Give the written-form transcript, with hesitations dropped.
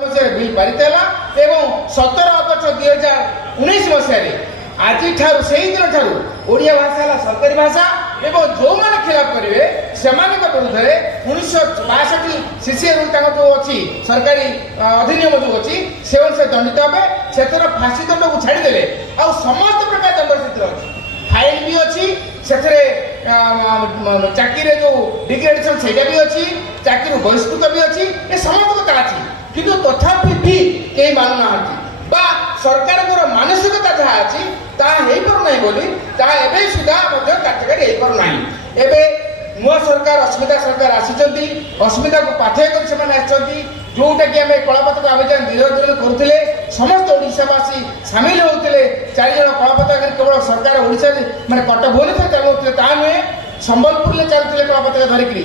Bill ପାରିତ ହେଲା ଏବଂ 17 ଅଗଷ୍ଟ 2019 ମସିହାରେ ଆଜିଠାରୁ ସେହି ଦିନଠାରୁ ଓଡ଼ିଆ ଭାଷା ହେଲା ସରକାରୀ ଭାଷା ଏବଂ ଯେଉଁମାନେ ଖିଲାପ କରିବେ ସେମାନଙ୍କ ବିରୁଦ୍ଧରେ 1962 CCA ରୁଲ୍ ତାଙ୍କର ଯେଉଁ ଅଛି ସରକାରୀ ଅଧିନିୟମ ଯେଉଁ ଅଛି ସେ ଅନୁସାରେ ଦଣ୍ଡିତ ହେବେ। ସେଥିର ଫାଶୀ ଦଣ୍ଡକୁ ଛାଡ଼ିଦେଲେ ଆଉ ସମସ୍ତ ପ୍ରକାର ଦଣ୍ଡ ସେଥିରେ ଅଛି, ଫାଇନ୍ ବି ଅଛି, ସେଥିରେ ଚାକିରିରେ ଯେଉଁ ଡିଗ୍ରେଡେସନ୍ ସେଇଟା ବି ଅଛି, ଚାକିରିରୁ ବହିଷ୍କୃତ ବି ଅଛି, ଏ ସମସ୍ତ କଥା ଅଛି। କିନ୍ତୁ ତଥାପି ବି କେହି ମାନୁନାହାନ୍ତି বা ସରକାରଙ୍କର ମାନସିକତା ଯାହା ଅଛି ତାହା ହେଇପାରୁନାହିଁ ବୋଲି ତାହା ଏବେ ସୁଦ୍ଧା ମଧ୍ୟ କାର୍ଯ୍ୟକାରୀ ହେଇପାରୁନାହିଁ। ଏବେ ନୂଆ ସରକାର ଅସ୍ମିତା ସରକାର ଆସିଛନ୍ତି, ଅସ୍ମିତାକୁ ପାଥେୟ କରି ସେମାନେ ଆସିଛନ୍ତି, ଯେଉଁଟାକି ଆମେ କଳାପତାକା ଅଭିଯାନ ଧୀରେ ଧୀରେ କରୁଥିଲେ, ସମସ୍ତ ଓଡ଼ିଶାବାସୀ ସାମିଲ ହେଉଥିଲେ। 4 ଜଣ କଳାପତାକା କେବଳ ସରକାର ଓଡ଼ିଶାରେ ମାନେ କଟକ ଭୁବନେଶ୍ୱର ଚାଲୁଥିଲେ ତାହା ନୁହେଁ, ସମ୍ବଲପୁରରେ ଚାଲୁଥିଲେ କଳାପତାକା ଧରିକିରି,